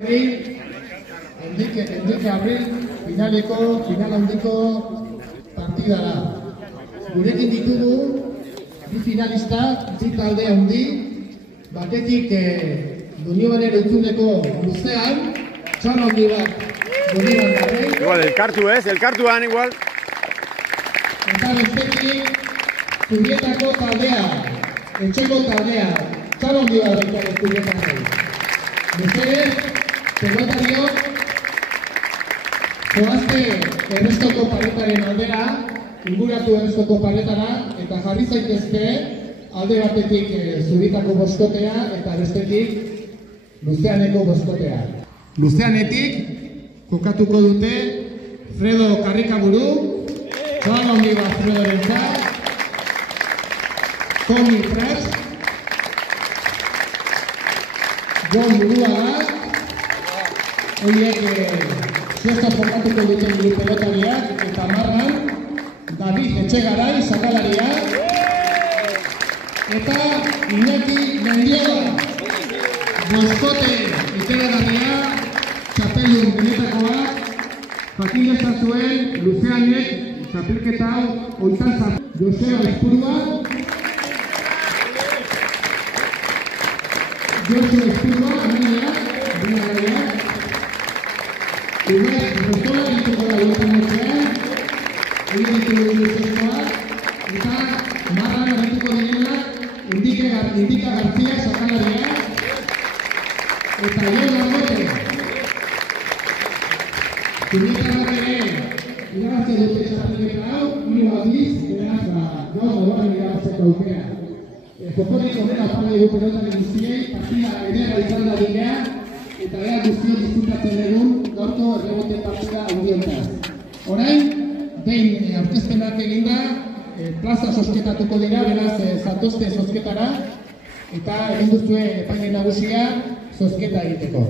Enrique Abril, final handiko partidara. Gurekin ditugu, bi finalistak, bi talde handi, batetik Dunioaren entzuneko luzean, txan handi bat Dunioan garrei. Igual, elkartuan igual. Eta bestetik, Zubietako taldea, etxeko taldea, txan handi bat baita Zubietan garrei. Mesedez, pelotariok, zoazte Errestoko paretaren aldera, inguratu Errestoko paretara, eta jarri zaitezke alde batetik Zubietako boskotea eta bestetik Luzeaneko boskotea. Luzeanetik kokatuko dute Fredo Karrikaburu, txoan handi bat Fredorentzat, Tomi Prest, Jon Muruaga, horiek suesto jokatuko duten gure pelotariak, eta marran David Etxegarai, sakalaria, eta Iñaki Mendiola, boskote iteragarria, txapelun benetakoa, jakin dezazuen Luzeanek txapelketa hau oitan zat. Joseba Espurua, amenea, Ibai, Rostola dituko da oitan etxean, egin dituko duzuzkoa, eta marran arretuko direla Indika García, sakalaria, eta Jon Larrote. Zubietarrak ere irabazte dute txapelketa hau, hiru aldiz, beraz, gaur moduan irabazteko aukera. Jokorik horrela pala dugu pelotaren guztiei, partida edera izan da dinea, eta ea guztiok disfrutatzen egun gaurko errebote partida handiontaz. Orain, behin aurkezpenak eginda, plaza sosketatuko dira, beraz, zatozte sosketara, eta egin duzue epaile nagusia sosketa egiteko.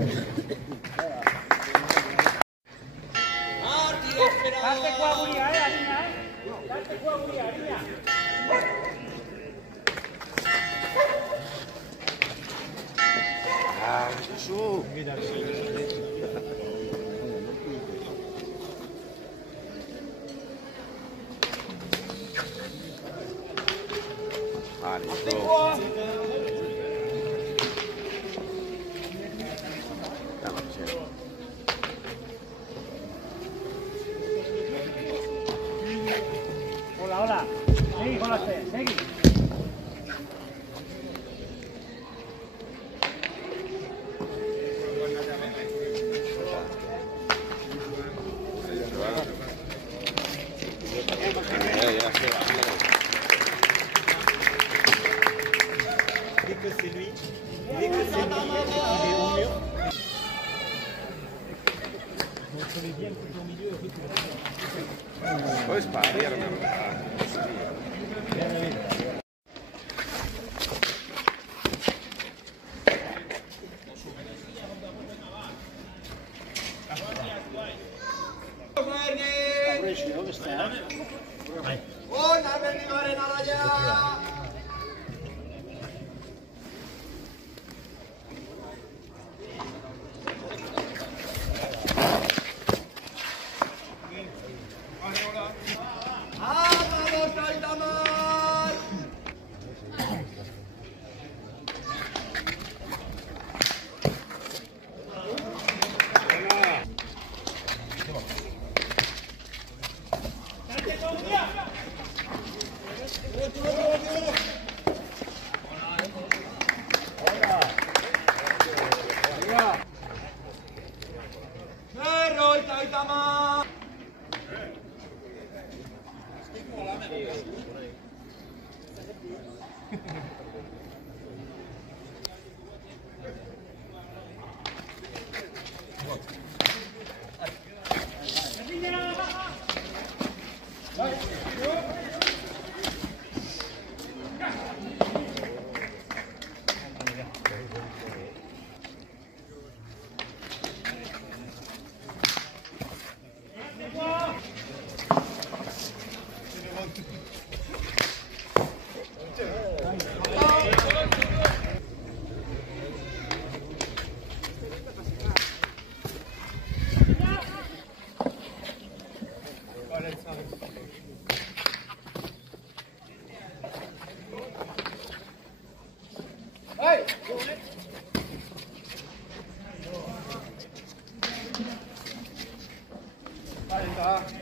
Hola. Segui, Jolaste, segui. Dès que c'est lui, il est au mur. Montre-les bien tout au milieu. Puoi sparare, ¿Dónde está? Ahí. Yeah.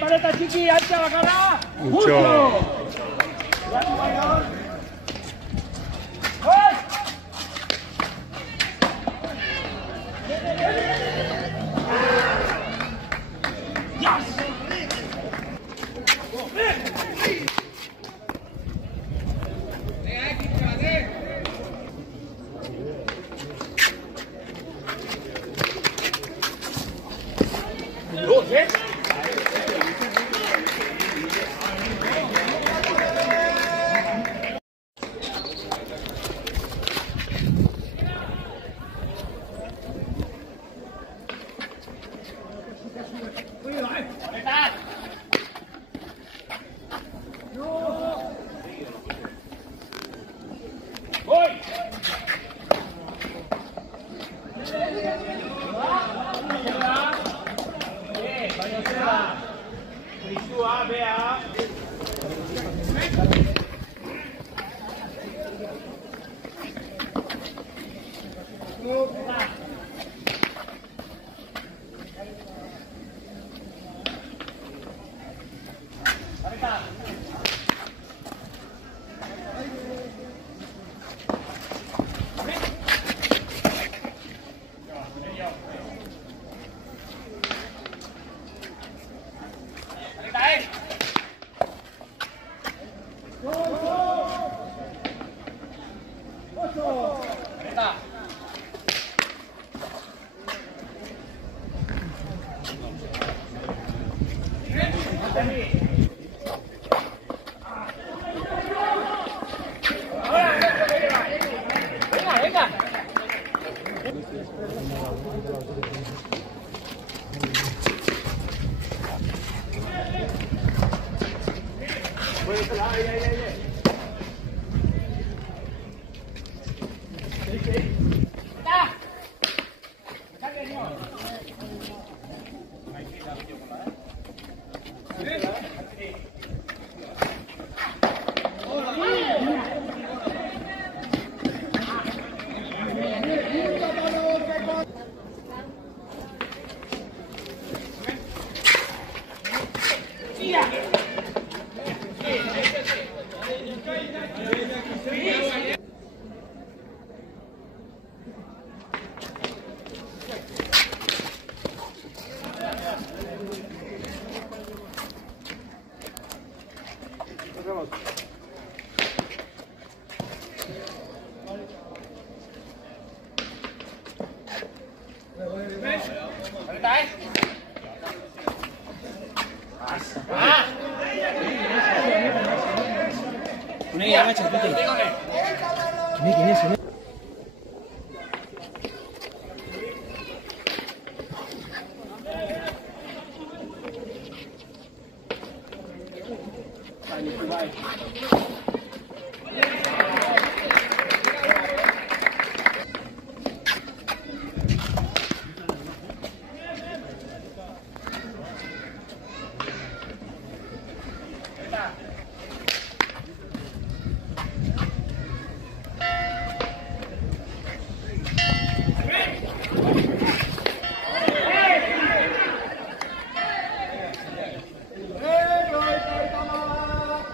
Paleta txiki, altza bakara! Mucho. Vai.